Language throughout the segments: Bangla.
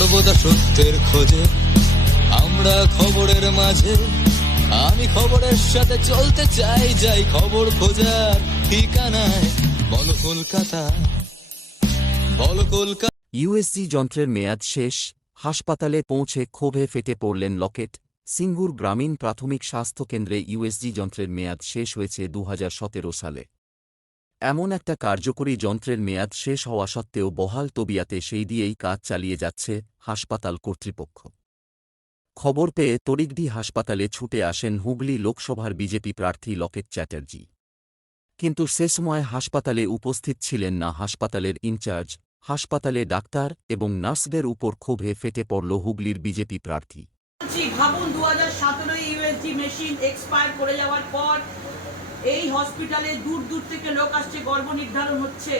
সর্বদা সত্যের খোঁজে। আমরা খবরের মাঝে। আমি খবরের সাথে চলতে চাই, যাই খবর খোঁজার ঠিকানায়। বলো কলকাতা। বলো কলকাতা ইউএসজি যন্ত্রের মেয়াদ শেষ। হাসপাতালে পৌঁছে ক্ষোভে ফেটে পড়লেন লকেট। সিঙ্গুর গ্রামীণ প্রাথমিক স্বাস্থ্য কেন্দ্রে ইউএসজি যন্ত্রের মেয়াদ শেষ হয়েছে দু হাজার সতেরো সালে। এমন একটা কার্যকরী যন্ত্রের মেয়াদ শেষ হওয়া সত্ত্বেও বহাল তবিয়াতে সেই দিয়েই কাজ চালিয়ে যাচ্ছে হাসপাতাল কর্তৃপক্ষ। খবর পেয়ে তরিগডি হাসপাতালে ছুটে আসেন হুগলি লোকসভার বিজেপি প্রার্থী লকেট চ্যাটার্জি। কিন্তু সে সময় হাসপাতালে উপস্থিত ছিলেন না হাসপাতালের ইনচার্জ, হাসপাতালে ডাক্তার এবং নার্সদের উপর ক্ষোভে ফেটে পড়ল হুগলির বিজেপি প্রার্থী। ভাবুন দু হাজার সতেরোই ইউএসজি মেশিন এক্সপায়ার করে যাওয়ার পর এই হসপিটালে দূর দূর থেকে লোক আসছে গর্ভ নির্ধারণ হচ্ছে।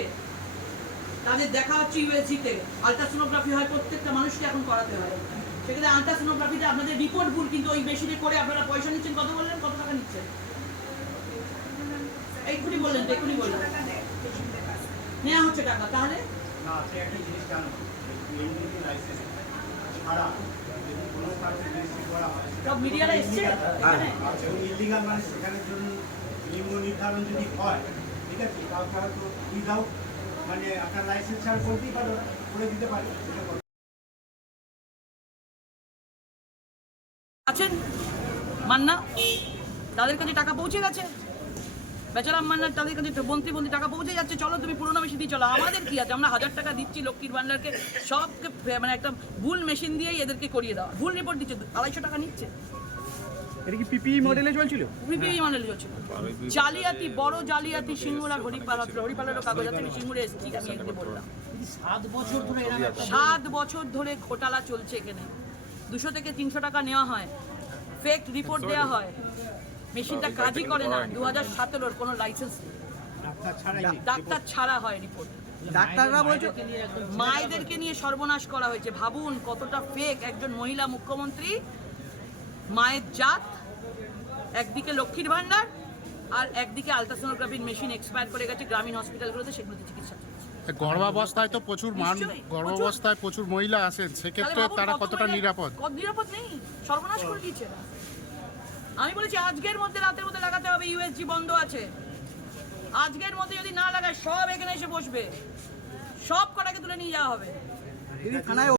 তাদের দেখা হচ্ছে ইউএসজি তে আলট্রাসোনোগ্রাফি হয় প্রত্যেকটা মানুষকে এখন করাতে হয়। সেক্ষেত্রে আলট্রাসোনোগ্রাফিতে আপনাদের রিপোর্ট ভুল কিন্তু ওই মেশিনে করে আপনারা পয়সা নিচ্ছেন কত বললেন? কত টাকা নিচ্ছেন? এইক্ষুনি বললেন এক্ষুনি বললেন। নেওয়া হচ্ছে টাকা তাহলে? সব মিডিয়ারা এসছে এখানে? ইলিগাল মানে সেখানের জন্য নির্ধারণ যদি হয়, ঠিক আছে? কাউকে হয়তো উইদাউট মানে আপনার লাইসেন্স ছাড়া করতেই পারো করে দিতে পারে আছেন? মান্না, তাদের কাছে টাকা পৌঁছে গেছে? বেচারাম মান্না, তাদের কাছে তো মন্ত্রী মন্ত্রী টাকা পৌঁছে যাচ্ছে। চলো, তুমি পুরোনো মেশিন দিয়ে চলো। আমাদের কি আছে? আমরা হাজার টাকা দিচ্ছি লক্ষ্মীর ভান্ডারকে সবকে মানে একটা ভুল মেশিন দিয়েই এদেরকে করিয়ে দেওয়া। ভুল রিপোর্ট দিচ্ছে। আড়াইশো টাকা নিচ্ছে। এটা কি পিপিই মডেলে চলছিল? বিপিই মানে চলছিল। জালিয়াতি বড় জালিয়াতি সিঙ্গুরা কাগজ আছে আমি সিঙ্গুরে এসেছি আমি এখানে বললাম। সাত বছর ধরে সাত বছর ধরে ঘোটালা চলছে এখানে। দুশো থেকে তিনশো টাকা নেওয়া হয়। ফেক রিপোর্ট দেওয়া হয়। মেশিনটা কাজই করে না। দু হাজার সতেরোর কোনো লাইসেন্স নেই। ডাক্তার ছাড়া হয় রিপোর্ট ডাক্তাররা বলছে মায়েদেরকে নিয়ে সর্বনাশ করা হয়েছে। ভাবুন কতটা ফেক একজন মহিলা মুখ্যমন্ত্রী মায়ের জাত একদিকে লক্ষ্মীর ভান্ডার আর একদিকে আলট্রাসোনোগ্রাফির মেশিন এক্সপায়ার করে গেছে গ্রামীণ হসপিটালগুলোতে সেগুলোতে চিকিৎসা গর্ভাবস্থায় তো প্রচুর মান গর্ভাবস্থায় প্রচুর মহিলা আসেন সেক্ষেত্রে তারা কতটা নিরাপদ? নিরাপদ নেই? সর্বনাশ করে দিচ্ছে এরা। আমি বলেছি আজকের মধ্যে রাতের মধ্যে লাগাতে হবে ইউএসজি বন্ধ আছে। আজকের মধ্যে যদি না লাগায় সব এখানে এসে বসবে। সব কটাকে তুলে নিয়ে যাওয়া হবে। থানায়